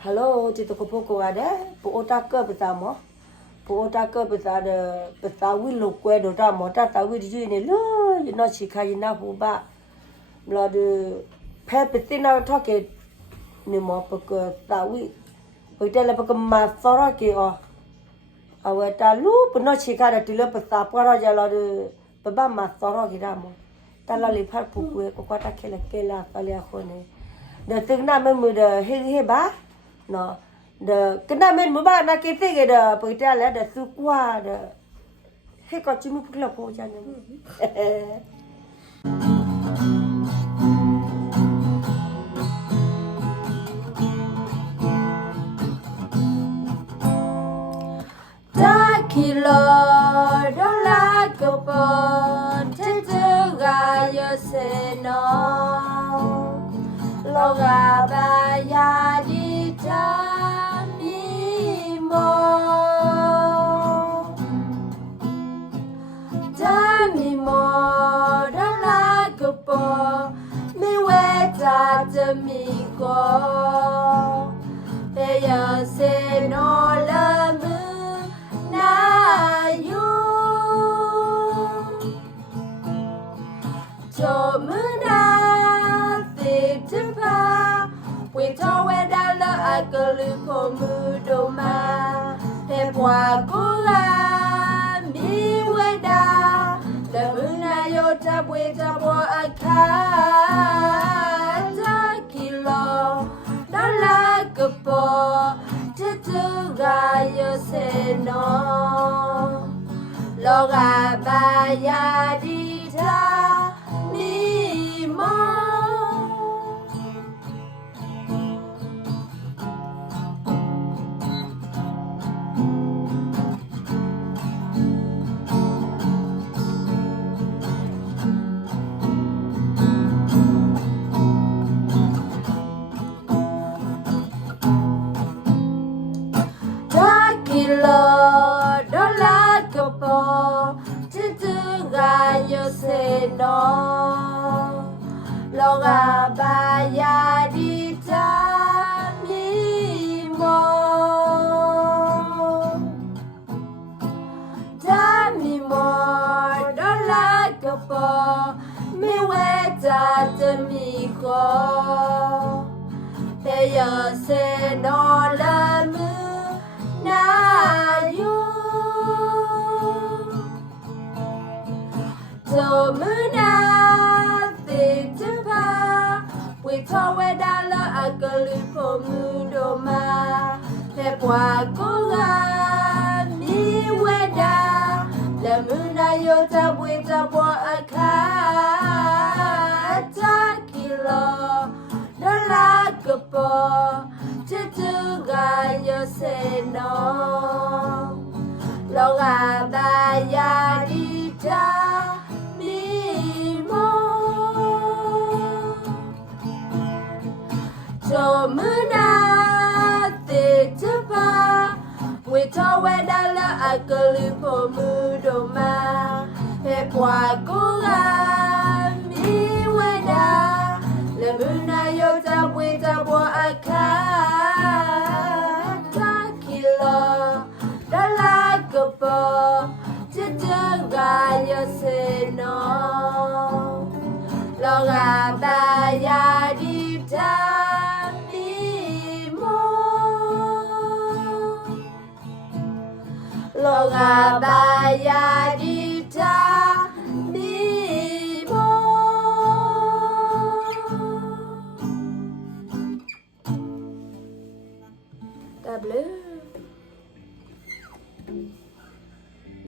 Hello, chị tôi có phố cô à đấy, bộ ta cơ bị sao mỏ, bộ ta cơ bị sao quý lục quê đồ ra mỏ ta tao quý đi này luôn, nó chỉ khai na hồ ba, là được phép bị tin nào thắc cái, nếu mà bậc tao quý, bậc đây là bậc mà sao ra cái à vậy ta lúc nó chỉ khai được từ lúc bị sao qua ra giờ là được bậc ba mà sao ra cái ra mỏ, ta là lấy phát phụ quê có qua ta cái là ta lấy khôn này, để từng năm mình được hay ba. No, the kena men muba na kete ke da pita la da sukwa da he ko chimu pukla ko jane ta kilo dola ko po tetu ga yo se no loga ba ya di ta mi mo da la ko po mi we ta de mi ko pe ya se no la mu na you cho mu na we talk with Allah I go look for mudoma he bwa kula mi weda the muna yota bweta bwa akata kilo dala kupo tutuga yose no loga baya dita mi mo se no loga baya di ta mi mo do la ko po mi we ta de mi ko pe yo se no la mu na you so muna te tupa we talk with Allah I go look for mudoma pe bwa koga mi weda la muna yota bweta bwa akata kilo dola kopo tutuga yo se no loga baya dita so muna te tupa we talk with Allah I go look for mudoma he bwa koga mi weda la muna yota bweta bwa akata kilo dala kopo tutuga yo se no loga baya dita loga baya dita mi mo God bless